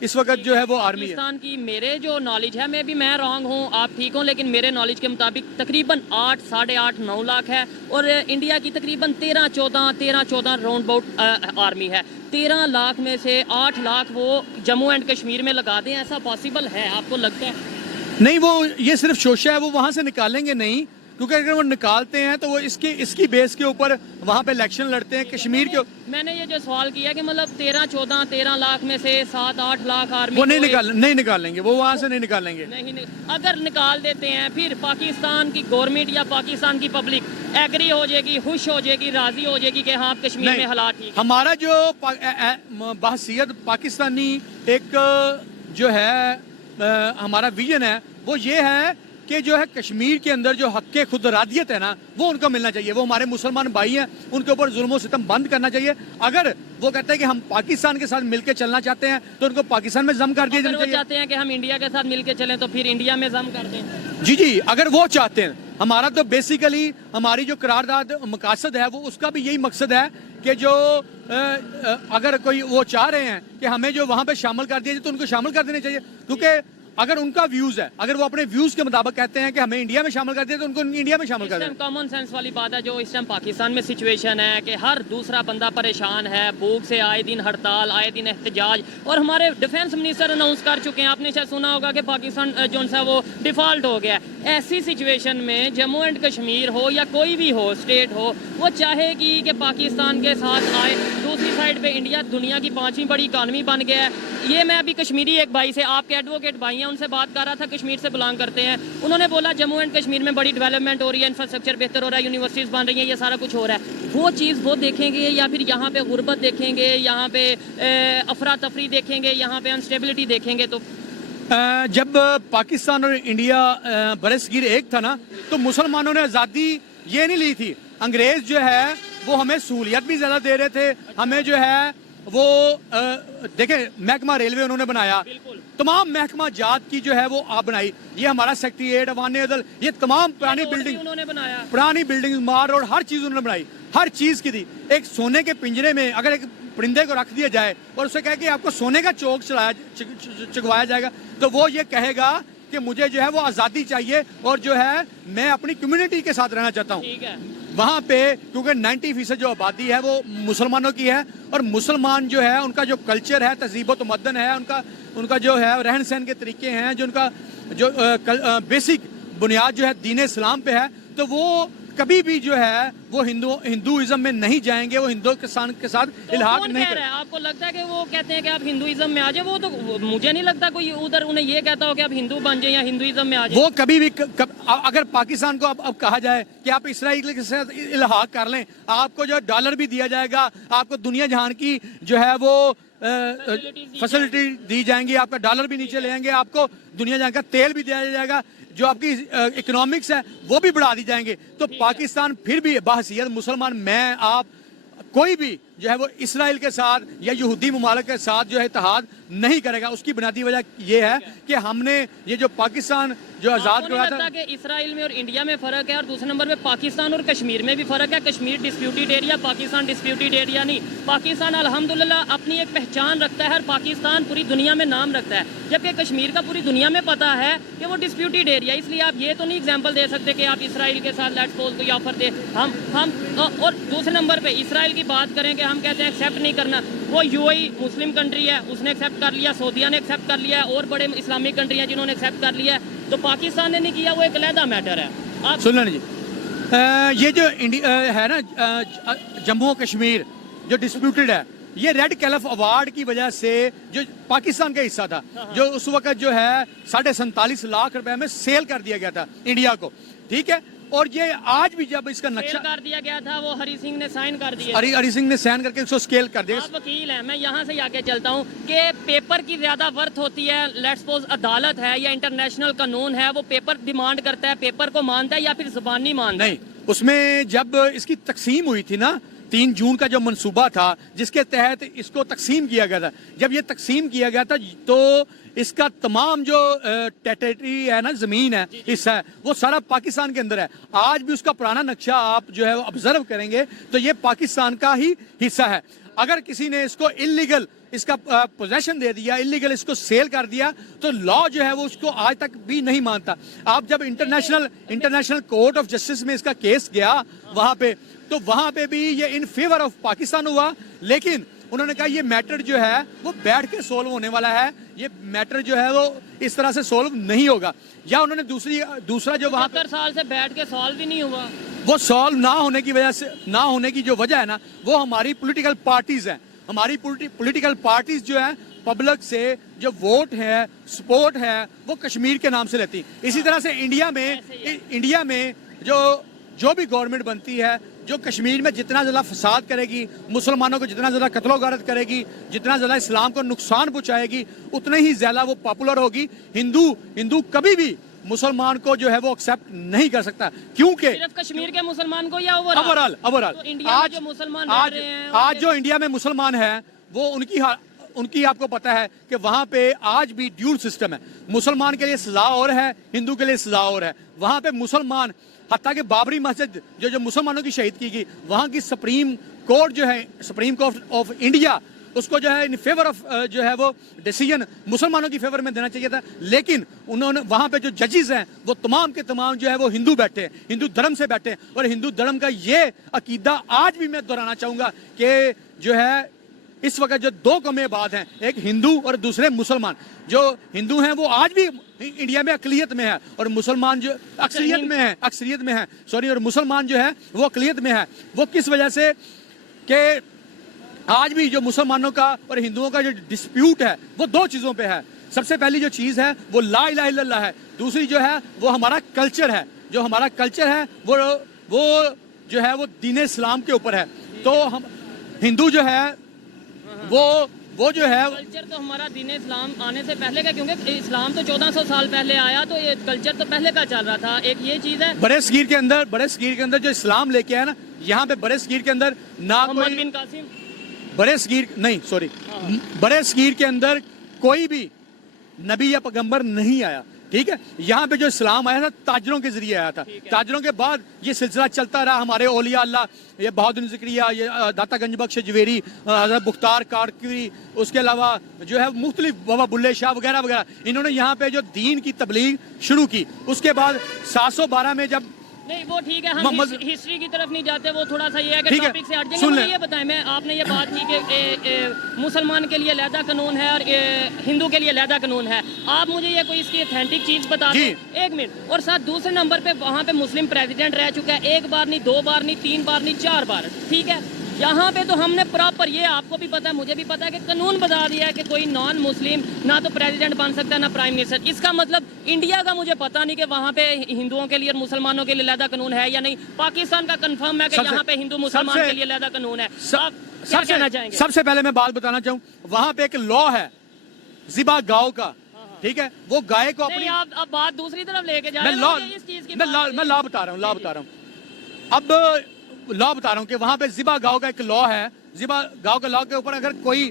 اس وقت جو ہے وہ آرمی ہے. پاکستان کی میرے جو نالج ہے میں رانگ ہوں آپ ٹھیک ہوں لیکن میرے نالج کے مطابق تقریباً 8 ساڑھے 8 9 لاکھ ہے اور انڈیا کی تقریباً 13-14 راؤنڈ باؤٹ آرمی ہے. 13 لاکھ میں سے 8 لاکھ وہ جموں اینڈ کشمیر میں لگا دیں, ایسا پاسبل ہے آپ کو لگتا ہے؟ نہیں, وہ یہ صرف شوشہ ہے, وہ وہاں سے نکالیں گے نہیں, کیونکہ اگر وہ نکالتے ہیں تو وہ اس کی بیس کے اوپر وہاں پہ الیکشن لڑتے ہیں کشمیر کے. میں نے یہ جو سوال کیا کہ مطلب 13 لاکھ میں سے 7-8 لاکھ آرمی وہ نہیں نکالیں گے, وہ وہاں سے نہیں نکالیں گے. نہیں, اگر نکال دیتے ہیں پھر پاکستان کی گورنمنٹ یا پاکستان کی پبلک ایگری ہو جائے گی, خوش ہو جائے گی, راضی ہو جائے گی کہ ہاں کشمیر میں حالات ٹھیک. ہمارا جو بحثیت پاکستانی ایک جو ہے ہمارا ویژن ہے وہ یہ ہے کہ جو ہے کشمیر کے اندر جو حق خود ارادیت ہے نا وہ ان کو ملنا چاہیے. وہ ہمارے مسلمان بھائی ہیں, ان کے اوپر ظلم و ستم بند کرنا چاہیے. اگر وہ کہتے ہیں کہ ہم پاکستان کے ساتھ مل کے چلنا چاہتے ہیں تو ان کو پاکستان میں ضم کر دیا جانا چاہیے. چاہیے. چاہتے ہیں کہ ہم انڈیا کے ساتھ مل کے چلیں تو پھر انڈیا میں ضم کر دیں. جی, اگر وہ چاہتے ہیں. ہمارا تو بیسیکلی ہماری جو قرارداد مقاصد ہے وہ اس کا بھی یہی مقصد ہے کہ جو اگر کوئی وہ چاہ رہے ہیں کہ ہمیں جو وہاں پہ شامل کر دیا جائے تو ان کو شامل کر دینا چاہیے. کیونکہ اگر ان کا ویوز ہے, اگر وہ اپنے ویوز کے مطابق کہتے ہیں کہ ہمیں انڈیا میں شامل کر دیا تو ان کو انڈیا میں شامل کر دیں. کامن سینس والی بات ہے جو اس ٹائم پاکستان میں سچویشن ہے کہ ہر دوسرا بندہ پریشان ہے, بھوک سے آئے دن ہڑتال, آئے دن احتجاج, اور ہمارے ڈیفینس منسٹر اناؤنس کر چکے ہیں, آپ نے شاید سنا ہوگا کہ پاکستان جو ہے وہ ڈیفالٹ ہو گیا. ایسی سچویشن میں جموں اینڈ کشمیر ہو یا کوئی بھی ہو اسٹیٹ ہو وہ چاہے گی کہ پاکستان کے ساتھ آئے. دوسری سائڈ پہ انڈیا دنیا کی 5ویں بڑی اکانومی بن گیا ہے. یہ میں ابھی کشمیری ایک بھائی سے, آپ کے ایڈوکیٹ بھائی ہیں, ان سے بات کر رہا تھا, کشمیر سے بلانگ کرتے ہیں. انہوں نے بولا جموں اینڈ کشمیر میں بڑی ڈیولپمنٹ ہو رہی ہے, انفراسٹرکچر بہتر ہو رہا ہے, یونیورسٹیز بن رہی ہیں, یہ سارا کچھ ہو رہا ہے. وہ چیز وہ دیکھیں گے یا پھر یہاں پہ غربت دیکھیں گے, یہاں پہ افراتفری دیکھیں گے, یہاں پہ انسٹیبلٹی دیکھیں گے؟ تو جب پاکستان اور انڈیا برصغیر ایک تھا نا تو مسلمانوں نے آزادی یہ نہیں لی تھی. انگریز جو ہے وہ ہمیں سہولیت بھی زیادہ دے رہے تھے, ہمیں جو ہے وہ دیکھیں محکمہ ریلوے انہوں نے بنایا, تمام محکمہ جات کی جو ہے وہ آپ بنائی. یہ ہمارا سیکٹریٹ, عوام عدل, یہ تمام پرانی بلڈنگ مار روڈ ہر چیز انہوں نے بنائی, ہر چیز کی دی. ایک سونے کے پنجرے میں اگر ایک پرندے کو رکھ دیا جائے اور اسے کہے کہ آپ کو سونے کا چوک چگوایا جائے گا تو وہ یہ کہے گا کہ مجھے جو ہے وہ آزادی چاہیے اور جو ہے میں اپنی کمیونٹی کے ساتھ رہنا چاہتا ہوں. وہاں پہ کیونکہ 90% جو آبادی ہے وہ مسلمانوں کی ہے, اور مسلمان جو ہے ان کا جو کلچر ہے, تہذیب و تمدن ہے, ان کا جو ہے رہن سہن کے طریقے ہیں, جو ان کا جو بیسک بنیاد جو ہے دین اسلام پہ ہے, تو وہ کبھی بھی جو ہے وہ ہندوازم میں نہیں جائیں گے, وہ ہندوستان کے ساتھ الحاق نہیں کریں. آپ کو لگتا ہے کہ وہ کہتے ہیں کہ آپ ہندوازم میں آ جائیں؟ وہ تو مجھے نہیں لگتا کوئی ادھر انہیں یہ کہتا ہو کہ آپ ہندو بن جائیں یا ہندوازم میں آ جائیں. وہ کبھی بھی اگر پاکستان کو اب کہا جائے کہ آپ اسرائیل کے ساتھ الحاق کر لیں, آپ کو جو ڈالر بھی دیا جائے گا, آپ کو دنیا جہان کی جو ہے وہ فیسلٹی دی جائیں گی, آپ کا ڈالر بھی نیچے لے جائیں گے, آپ کو دنیا جہان کا تیل بھی دیا جائے گا, جو آپ کی اکنامکس ہے وہ بھی بڑھا دی جائیں گے. تو پاکستان پھر بھی بحیثیت مسلمان, میں آپ کوئی بھی جو ہے وہ اسرائیل کے ساتھ یا یہودی ممالک کے ساتھ جو ہے اتحاد نہیں کرے گا. اس کی بنیادی وجہ یہ ہے کہ ہم نے یہ جو پاکستان جو آزاد کروایا تھا. کہ اسرائیل میں اور انڈیا میں فرق ہے, اور دوسرے نمبر پہ پاکستان اور کشمیر میں بھی فرق ہے. Kashmir disputed area, Pakistan disputed area نہیں. پاکستان الحمدللہ اپنی ایک پہچان رکھتا ہے, اور پاکستان پوری دنیا میں نام رکھتا ہے, جبکہ کشمیر کا پوری دنیا میں پتہ ہے کہ وہ ڈسپیوٹیڈ ایریا. اس لیے آپ یہ تو نہیں ایگزامپل دے سکتے کہ آپ اسرائیل کے ساتھ لیٹس سپوز کوئی آفر دے. ہم اور دوسرے نمبر پہ اسرائیل کی بات کریں کہ ہم کہتے ہیں ایکسیپٹ نہیں کرنا, وہ you a E Muslim country ہے, اس نے ایکسیپٹ کر لیا, سعودیہ نے ایکسیپٹ کر لیا ہے, اور بڑے اسلامک کنٹری ہیں جنہوں نے ایکسیپٹ کر لیا ہے. تو پاکستان نے نہیں کیا, وہ ایک علیحدہ میٹر ہے. آپ سن لیں جی, یہ جو ہے نا جموں و کشمیر جو ڈسپیوٹیڈ ہے, یہ ریڈ کیلف ایوارڈ کی وجہ سے جو پاکستان کا حصہ تھا, جو اس وقت جو ہے 47.5 لاکھ روپے میں سیل کر دیا گیا تھا انڈیا کو, ٹھیک ہے. اور یہ آج بھی جب اس کا نقشہ کر دیا گیا تھا, وہ ہری سنگھ نے سائن کر دیا, ہری سنگھ نے سائن کر کے اس کو سکیل کر دیا. آپ وکیل ہیں, میں یہاں سے آگے چلتا ہوں کہ پیپر کی زیادہ ورتھ ہوتی ہے. لیٹس سپوز عدالت ہے یا انٹرنیشنل قانون ہے, وہ پیپر ڈیمانڈ کرتا ہے, پیپر کو مانتا ہے یا پھر زبانی مانتا ہے؟ نہیں, اس میں جب اس کی تقسیم ہوئی تھی نا 3 جون کا جو منصوبہ تھا جس کے تحت اس کو تقسیم کیا گیا تھا, جب یہ تقسیم کیا گیا تھا تو اس کا تمام جو ٹیریٹری ہے نا, زمین ہے, حصہ ہے, وہ سارا پاکستان کے اندر ہے. آج بھی اس کا پرانا نقشہ آپ جو ہے وہ آبزرو کریں گے تو یہ پاکستان کا ہی حصہ ہے. اگر کسی نے اس کو انلیگل اس کا پوزیشن دے دیا, انلیگل اس کو سیل کر دیا, تو لا جو ہے وہ اس کو آج تک بھی نہیں مانتا. آپ جب انٹرنیشنل کورٹ آف جسٹس میں اس کا کیس گیا وہاں پہ, تو وہاں پہ بھی یہ ان فیور آف پاکستان ہوا, لیکن انہوں نے کہا یہ میٹر جو ہے وہ بیٹھ کے سولو ہونے والا ہے, یہ میٹر جو ہے وہ اس طرح سے سولو نہیں ہوگا. یا انہوں نے دوسرا جو وہاں 70 سال سے بیٹھ کے سالو بھی نہیں ہوا, وہ سالو نہ ہونے کی وجہ سے, نہ ہونے کی جو وجہ ہے نا, وہ ہماری پولیٹیکل پارٹیز ہیں. ہماری پولیٹیکل پارٹیز جو ہیں پبلک سے جو ووٹ ہے, سپورٹ ہے, وہ کشمیر کے نام سے لیتی. اسی طرح سے انڈیا میں جو بھی گورنمنٹ بنتی ہے, جو کشمیر میں جتنا زیادہ فساد کرے گی, مسلمانوں کو جتنا زیادہ قتل و غارت کرے گی, جتنا زیادہ اسلام کو نقصان پہنچائے گی, اتنے ہی زیادہ وہ پاپولر ہوگی. ہندو کبھی بھی مسلمان کو جو ہے وہ ایکسپٹ نہیں کر سکتا, کیونکہ صرف کشمیر کے مسلمان کو یا اوورال آج جو انڈیا میں مسلمان ہیں وہ ان کی آپ کو پتا ہے کہ وہاں پہ آج بھی ڈیول سسٹم ہے. مسلمان کے لیے سزا اور ہے, ہندو کے لیے سزا اور ہے. وہاں پہ مسلمان, حتیٰ کہ بابری مسجد جو مسلمانوں کی شہید کی گئی, وہاں کی سپریم کورٹ جو ہے, سپریم کورٹ آف انڈیا, اس کو جو ہے ان فیور آف جو ہے وہ ڈیسیجن مسلمانوں کی فیور میں دینا چاہیے تھا, لیکن انہوں نے وہاں پہ جو ججز ہیں وہ تمام کے تمام جو ہے وہ ہندو بیٹھے ہیں, ہندو دھرم سے بیٹھے ہیں. اور ہندو دھرم کا یہ عقیدہ آج بھی میں دہرانا چاہوں گا کہ جو ہے اس وقت جو دو قومیں آباد ہیں, ایک ہندو اور دوسرے مسلمان. جو ہندو ہیں وہ آج بھی انڈیا میں اقلیت میں ہے, اور مسلمان جو اکثریت میں ہے اور مسلمان جو ہے وہ اقلیت میں ہے. وہ کس وجہ سے کہ آج بھی جو مسلمانوں کا اور ہندوؤں کا جو ڈسپیوٹ ہے وہ دو چیزوں پہ ہے. سب سے پہلی جو چیز ہے وہ لا الہ الا اللہ ہے, دوسری جو ہے وہ ہمارا کلچر ہے. جو ہمارا کلچر ہے وہ جو ہے وہ دین اسلام کے اوپر ہے. تو ہم ہندو جو ہے وہ جو ہے کلچر تو ہمارا دین اسلام آنے سے پہلے کا, کیونکہ اسلام تو 1400 سال پہلے آیا, تو یہ کلچر تو پہلے کا چل رہا تھا. ایک یہ چیز ہے بڑے صغیر کے اندر جو اسلام لے کے آیا نا, یہاں پہ بڑے صغیر کے اندر نہ محمد بن قاسم, بڑے صغیر کے اندر کوئی بھی نبی یا پیغمبر نہیں آیا. ٹھیک ہے, یہاں پہ جو اسلام آیا تھا تاجروں کے ذریعے آیا تھا. تاجروں کے بعد یہ سلسلہ چلتا رہا. ہمارے اولیاء اللہ, یہ بہادر ذکریہ, یہ داتا گنج بخش جویری, حضرت بختار کارکری, اس کے علاوہ جو ہے مختلف بابا بلے شاہ وغیرہ وغیرہ, انہوں نے یہاں پہ جو دین کی تبلیغ شروع کی. اس کے بعد 712 میں جب نہیں وہ ٹھیک ہے, ہم ہسٹری کی طرف نہیں جاتے, وہ تھوڑا سا یہ ہے کہ ٹاپک سے ہٹ جائیں گے. مجھے یہ بتائیں, میں آپ نے یہ بات کی کہ مسلمان کے لیے علیحدہ قانون ہے اور ہندو کے لیے علیحدہ قانون ہے. آپ مجھے یہ کوئی اس کی اتھینٹک چیز بتا دیں. ایک منٹ. اور ساتھ دوسرے نمبر پہ وہاں پہ مسلم پریزیڈنٹ رہ چکا ہے, 1 بار نہیں, 2 بار نہیں, 3 بار نہیں, 4 بار. ٹھیک ہے, یہاں پہ تو ہم نے پراپر, یہ آپ کو بھی پتا ہے مجھے بھی پتا ہے, کہ قانون بتا دیا ہے کہ کوئی نان مسلم نہ تو پریزیڈنٹ بن سکتا ہے نہ پرائم منسٹر. اس کا مطلب انڈیا کا مجھے پتا نہیں کہ وہاں پہ ہندوؤں کے لیے اور مسلمانوں کے لیے علیحدہ قانون ہے یا نہیں. پاکستان کا کنفرم ہے کہ یہاں پہ ہندو مسلمان کے لیے علیحدہ قانون ہے. سب سے پہلے میں بات بتانا چاہوں, وہاں پہ ایک لا ہے ذبح گاؤں کا. ٹھیک ہے, وہ گائے کو اپنی, آپ بات دوسری طرف لے کے جا رہے ہیں. اس چیز کی میں لا بتا رہا ہوں. اب لا بتا رہا ہوں کہ وہاں پہ ذبح گاؤں کا ایک لا ہے. ذبح گاؤں کے لا کے اوپر اگر کوئی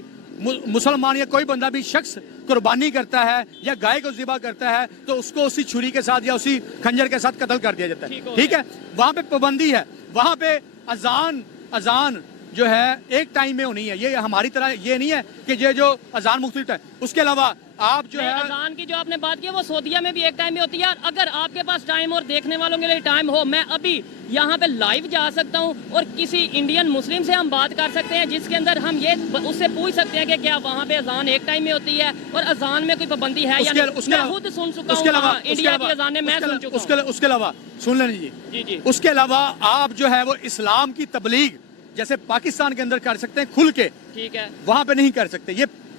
مسلمان یا کوئی بندہ بھی شخص قربانی کرتا ہے یا گائے کو ذبح کرتا ہے, تو اس کو اسی چھری کے ساتھ یا اسی خنجر کے ساتھ قتل کر دیا جاتا ہے. ٹھیک ہے, وہاں پہ پابندی ہے. وہاں پہ اذان جو ہے ایک ٹائم میں ہونی ہے. یہ ہماری طرح یہ نہیں ہے کہ یہ جو اذان مختلف ہے. اس کے علاوہ آپ جو ہے اذان کی جو آپ نے بات کی وہ سعودیہ میں بھی ایک ٹائم میں ہوتی ہے. اگر آپ کے پاس ٹائم اور دیکھنے والوں کے لیے ٹائم ہو, میں ابھی یہاں پہ لائیو جا سکتا ہوں اور کسی انڈین مسلم سے ہم بات کر سکتے ہیں, جس کے اندر ہم یہ اس سے پوچھ سکتے ہیں کہ کیا وہاں پہ اذان ایک ٹائم میں ہوتی ہے اور اذان میں کوئی پابندی ہے یا نہیں. میں خود سن چکا ہوں انڈیا کی اذانیں, میں سن چکا ہوں. اس کے علاوہ سن لیں جی, اس کے علاوہ آپ جو ہے وہ اسلام کی تبلیغ جیسے پاکستان کے اندر کر سکتے ہیں کھل کے. ٹھیک ہے, وہاں پہ نہیں کر سکتے.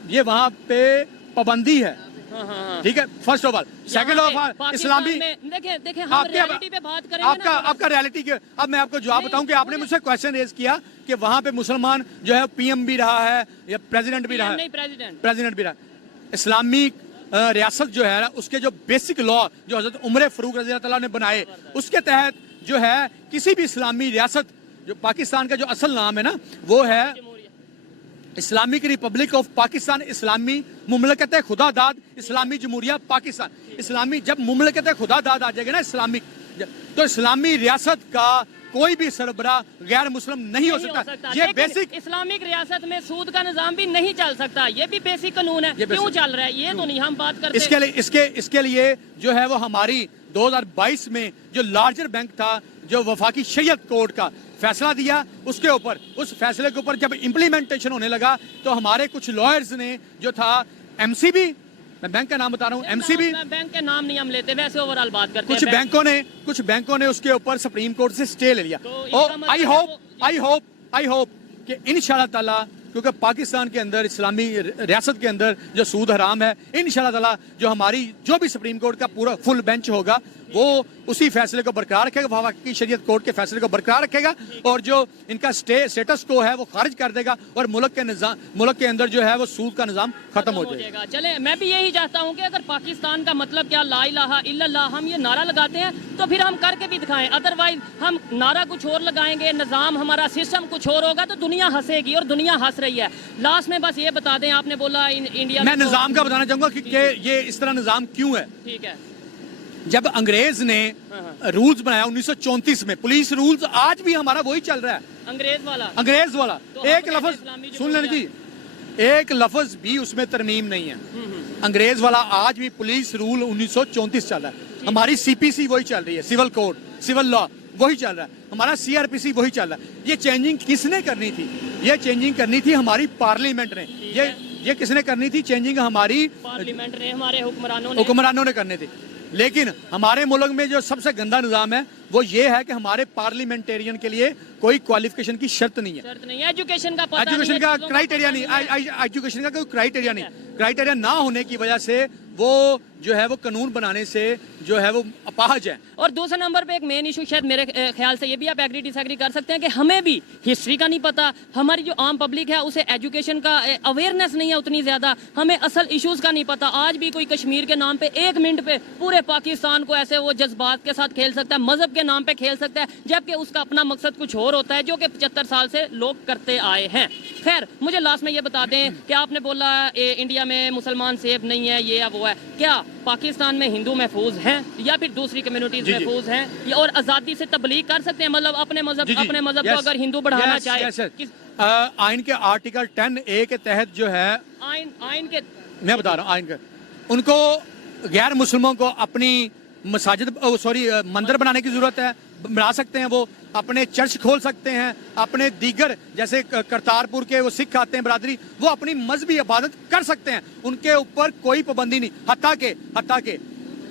یہ وہاں پہ پابندی ہے. ٹھیک ہے, first of all. Second of all اسلامی, دیکھیں ہم ریالٹی پہ بات کریں گے. آپ کا ریالٹی کے, اب میں آپ کو جواب بتاؤں کہ آپ نے مجھ سے کویشچن ریز کیا کہ وہاں پہ مسلمان جو ہے پی ایم بھی رہا ہے یا پریزیڈنٹ بھی رہا ہے. پریزیڈنٹ بھی رہا ہے. اسلامی ریاست جو ہے اس کے جو بیسک لا جو حضرت عمر فاروق رضی اللہ عنہ نے بنائے, اس کے تحت جو ہے کسی بھی اسلامی ریاست, جو پاکستان کا جو اصل نام ہے نا وہ ہے اسلامک ریپبلک آف پاکستان, اسلامی مملکت خدا داد اسلامی جمہوریہ پاکستان. اسلامی جب مملکت خدا داد آ جائے گا نا اسلامک, تو اسلامی ریاست کا کوئی بھی سربراہ غیر مسلم نہیں ہو سکتا. یہ لیکن بیسک اسلامک ریاست میں سود کا نظام بھی نہیں چل سکتا, یہ بھی بیسک قانون ہے. کیوں چل رہا ہے یہ تو نہیں ہم بات کرتے. اس کے لیے جو ہے وہ ہماری 2022 میں جو لارجر بینک تھا, جو وفاقی شریعت کورٹ کا فیصلہ دیا, اس کے اوپر, اس فیصلے کے اوپر جب امپلیمنٹیشن ہونے لگا تو ہمارے کچھ لائرز نے جو تھا ایم سی بی, میں بینک کا نام بتا رہا ہوں, ایم سی بی, بینک کے نام نہیں ہم لیتے, ویسے اوورال بات کرتے ہیں. کچھ بینکوں نے اس کے اوپر سپریم کورٹ سے سٹے لے لیا. اور آئی ہوپ کہ انشاءاللہ تعالی, کیونکہ پاکستان کے اندر, اسلامی ریاست کے اندر جو سود حرام ہے, انشاءاللہ تعالی جو ہماری جو بھی سپریم کورٹ کا پورا فل بینچ ہوگا وہ اسی فیصلے کو برقرار رکھے گا, وفاقی شریعت کورٹ کے فیصلے کو برقرار رکھے گا, اور جو ان کا اسٹیٹس کو ہے وہ خارج کر دے گا, اور ملک کے اندر جو ہے وہ سود کا نظام ختم ہو جائے گا. چلے, میں بھی یہی چاہتا ہوں کہ اگر پاکستان کا مطلب کیا لا الہ الا اللہ, ہم یہ نعرہ لگاتے ہیں تو پھر ہم کر کے بھی دکھائیں. ادروائز ہم نعرہ کچھ اور لگائیں گے, نظام ہمارا سسٹم کچھ اور ہوگا تو دنیا ہنسے گی, اور دنیا ہنس رہی ہے. لاسٹ میں بس یہ بتا دیں, آپ نے بولا انڈیا میں نظام کا بتانا چاہوں گا کہ یہ اس طرح نظام کیوں ہے. ٹھیک ہے. جب انگریز نے رولز بنایا 1934 میں, پولیس رولز آج بھی ہمارا وہی چل رہا ہے, انگریز والا. ایک لفظ سن لینا جی, ایک لفظ بھی اس میں ترمیم نہیں ہے. انگریز والا آج بھی پولیس رول 1934 چل رہا ہے. ہماری سی پی سی وہی چل رہی ہے, سول کوڈ, سول لا وہی چل رہا ہے. ہمارا سی آر پی سی وہی چل رہا ہے. یہ چینجنگ کس نے کرنی تھی؟ یہ چینجنگ کرنی تھی ہماری پارلیمنٹ نے. یہ کس نے کرنی تھی چینجنگ؟ ہماری پارلیمنٹ نے, ہمارے حکمرانوں نے کرنی تھی. لیکن ہمارے ملک میں جو سب سے گندا نظام ہے وہ یہ ہے کہ ہمارے پارلیمنٹیرین کے لیے کوئی کوالیفیکیشن کی شرط نہیں ہے. ایجوکیشن کا کرائیٹیریا نہیں, ایجوکیشن کا کوئی کرائیٹیریا نہیں. کرائیٹیریا نہ ہونے کی وجہ سے وہ جو ہے وہ قانون بنانے سے جو ہے وہ اپاہج ہے. اور دوسرے نمبر پہ ایک مین ایشو شاید میرے خیال سے یہ بھی آپ ایگری ڈس ایگری کر سکتے ہیں کہ ہمیں بھی ہسٹری کا نہیں پتا, ہماری جو عام پبلک ہے اسے ایجوکیشن کا اویئرنیس نہیں ہے اتنی زیادہ, ہمیں اصل ایشوز کا نہیں پتا. آج بھی کوئی کشمیر کے نام پہ 1 منٹ پہ پورے پاکستان کو ایسے وہ جذبات کے ساتھ کھیل سکتا ہے, مذہب کے نام پہ کھیل سکتا ہے, جبکہ اس کا اپنا مقصد کچھ اور ہوتا ہے جو کہ 75 سال سے لوگ کرتے آئے ہیں. خیر, مجھے لاسٹ میں یہ بتا دیں کہ آپ نے بولا انڈیا میں مسلمان سیف نہیں ہے, یہ ہے وہ ہے, کیا پاکستان میں ہندو محفوظ ہیں یا پھر دوسری کمیونٹیز محفوظ ہیں, اور آزادی سے تبلیغ کر سکتے ہیں؟ مطلب اپنے مذہب کو اگر ہندو بڑھانا چاہے, آئین کے آرٹیکل 10A کے تحت جو ہے, آئین کے میں بتا رہا ہوں, آئین کا ان کو غیر مسلموں کو اپنی مساجد مندر بنانے کی ضرورت ہے, بنا سکتے ہیں. وہ اپنے چرچ کھول سکتے ہیں, اپنے دیگر جیسے کرتارپور کے وہ سکھ آتے ہیں برادری, وہ اپنی مذہبی عبادت کر سکتے ہیں, ان کے اوپر کوئی پابندی نہیں. حتیٰ کہ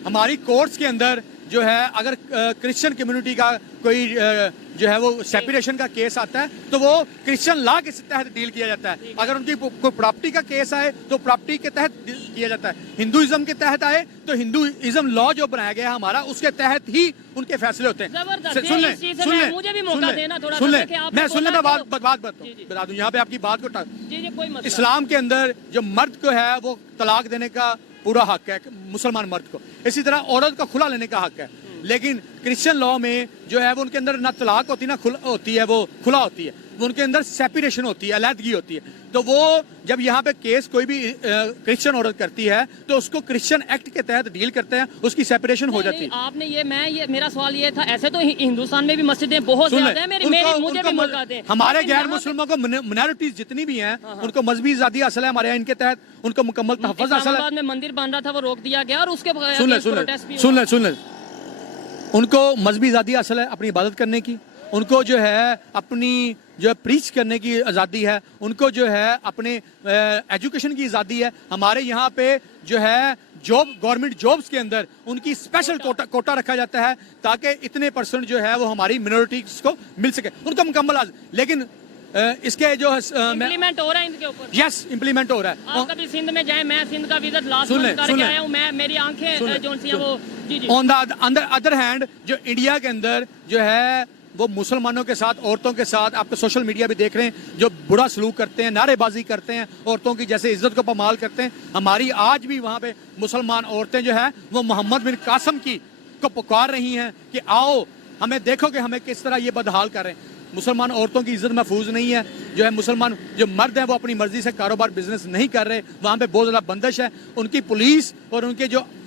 ہماری کورٹس کے اندر جو ہے اگر کرسچن کمیونٹی کا کوئی جو ہے وہ سیپریشن کا کیس آتا ہے تو وہ کرسچن لا کے تحت ڈیل کیا جاتا ہے. اگر ان کی کوئی پراپرٹی کا کیس آئے تو پراپرٹی کے تحت کیا جاتا ہے. ہندوازم کے تحت آئے تو ہندوازم لا جو بنایا گیا ہے ہمارا, اس کے تحت ہی ان کے فیصلے ہوتے ہیں. بات بتا دوں یہاں پہ آپ کی بات کو. اسلام کے اندر جو مرد کو ہے وہ طلاق دینے کا پورا حق ہے مسلمان مرد کو, اسی طرح عورت کو کھلا لینے کا حق ہے. لیکن کرسچن لا میں جو ہے وہ ان کے اندر نہ طلاق ہوتی, نہ ہوتی ہے, وہ کھلا ہوتی ہے, وہ ان کے اندر سیپریشن ہوتی ہے, علیحدگی ہوتی ہے. تو وہ جب یہاں پہ کیس کوئی بھی کرسچن عورت کرتی ہے تو اس کو کرسچن ایکٹ کے تحت ڈیل کرتے ہیں, اس کی سیپریشن ہو جاتی ہے. آپ نے میرا سوال یہ تھا, ایسے تو ہندوستان میں بھی مسجدیں بہت زیادہ ہیں, مجھے بھی موقع دیں. ہمارے غیر مسلموں کو منارٹیز جتنی بھی ہیں ان کو مذہبی آزادی حاصل ہے ہمارے ان کے تحت, ان کو مکمل تحفظ حاصل ہے. میں مندر بن رہا تھا وہ روک دیا گیا, اور اس کے سن لیں ان کو مذہبی آزادی حاصل ہے اپنی عبادت کرنے کی, ان کو جو ہے اپنی جو پریچ کرنے کی آزادی ہے, ان کو جو ہے اپنے ایجوکیشن کی آزادی ہے. ہمارے یہاں پہ جو ہے گورنمنٹ جابس کے اندر ان کی اسپیشل کوٹا رکھا جاتا ہے تاکہ اتنے پرسنٹ جو ہے وہ ہماری منورٹیز کو مل سکے, ان کا مکمل. لیکن اس کے جو امپلیمنٹ ہو رہا ہے ان کے اوپر, یس امپلیمنٹ ہو رہا ہے. آپ کبھی سندھ میں جائیں, میں سندھ کا وزٹ لاسٹ منتھ کر کے آیا ہوں, میری آنکھیں جو سی ہیں وہ آن دا ادر ہینڈ جو انڈیا کے اندر جو ہے وہ مسلمانوں کے ساتھ, عورتوں کے ساتھ, آپ کو سوشل میڈیا پہ دیکھ رہے ہیں جو برا سلوک کرتے ہیں, نعرے بازی کرتے ہیں, عورتوں کی جیسے عزت کو پامال کرتے ہیں. ہماری آج بھی وہاں پہ مسلمان عورتیں جو ہے وہ محمد بن قاسم کو پکار رہی ہیں کہ آؤ ہمیں دیکھو کہ ہمیں کس طرح یہ بدحال کر رہے ہیں. مسلمان عورتوں کی عزت محفوظ نہیں ہے. جو ہے مسلمان جو مرد ہیں وہ اپنی مرضی سے کاروبار بزنس نہیں کر رہے, وہاں پہ بہت زیادہ بندش ہے. ان کی پولیس اور ان کے جو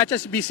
HSBC